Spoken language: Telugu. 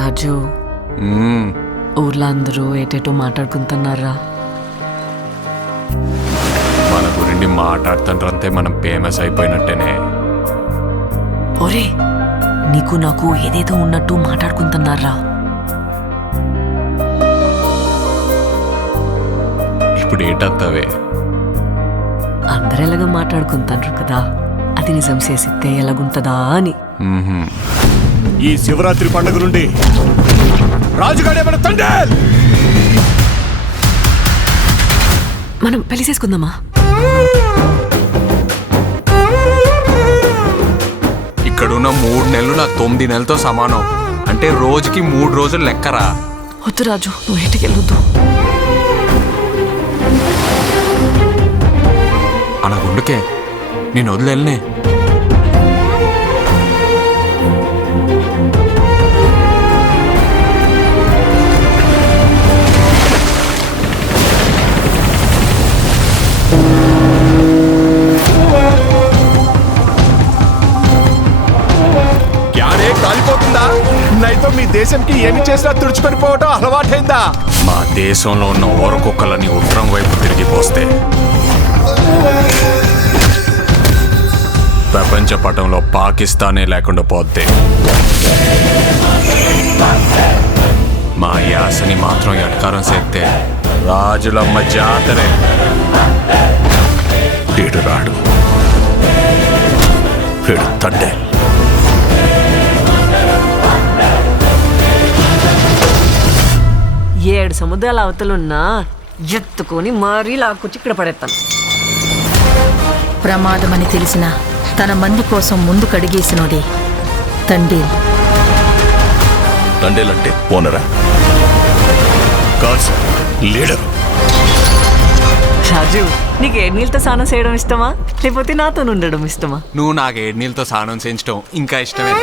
రాజు, ఊర్లో అందరూ ఏటేటో మాట్లాడుకుంటున్నారా? మన గురించి మాట్లాడుతుంటే మనం ఫేమస్ అయిపోయినట్టేనే. ఒరే, నీకు నాకు ఏదేదో ఉన్నట్టు మాట్లాడుకుంటున్నారా? ఇప్పుడు ఏటత్తవే? అందరు ఎలాగ మాట్లాడుకుంటారు కదా, అది నిజం చేసిస్తే ఎలాగుంటదా అని. ఈ శివరాత్రి పండుగ నుండి రాజుగాడే మన తండ్రి. మనం పెళ్లి చేసుకుందామా? ఇక్కడున్న 3 నెలలు నా 9 నెలలతో సమానం. అంటే రోజుకి 3 రోజులు లెక్కరా. వద్దు రాజు, నువ్వు ఇంటికి వెళ్ళొద్దు. అలా గుండుకే నేను వదిలేనే. కాలిపోతుందా? నైతో మీ దేశంకి ఏమి చేసినా తుడుచుకొని పోవటం అలవాటైందా? మా దేశంలో ఉన్న ఓరకుక్కలని ఉత్తరం వైపు తిరిగిపోస్తే ప్రపంచ పటంలో పాకిస్తానే లేకుండా పోతే మా యాసని మాత్రం ఎట్కారం చేస్తే రాజులమ్మ జాతరే. వీడు రాడు, వీడు తండ్రి. ఏడు సముద్రాల అవతలున్నా ఎత్తుకొని మరీ లాక్కొచ్చి ఇక్కడ పడేస్తాను. ప్రమాదమని తెలిసిన తన మంది కోసం ముందు కడిగేసినోడే తండేల్. తండేలంటే ఓనరా? కాదు సార్, లీడరు. రాజు, నీకు ఏడు నీళ్ళతో స్నానం చేయడం ఇష్టమా, లేకపోతే నాతో ఉండడం ఇష్టమా? నువ్వు నాకు 7 నీళ్ళతో స్నానం చేయించడం ఇంకా ఇష్టమే.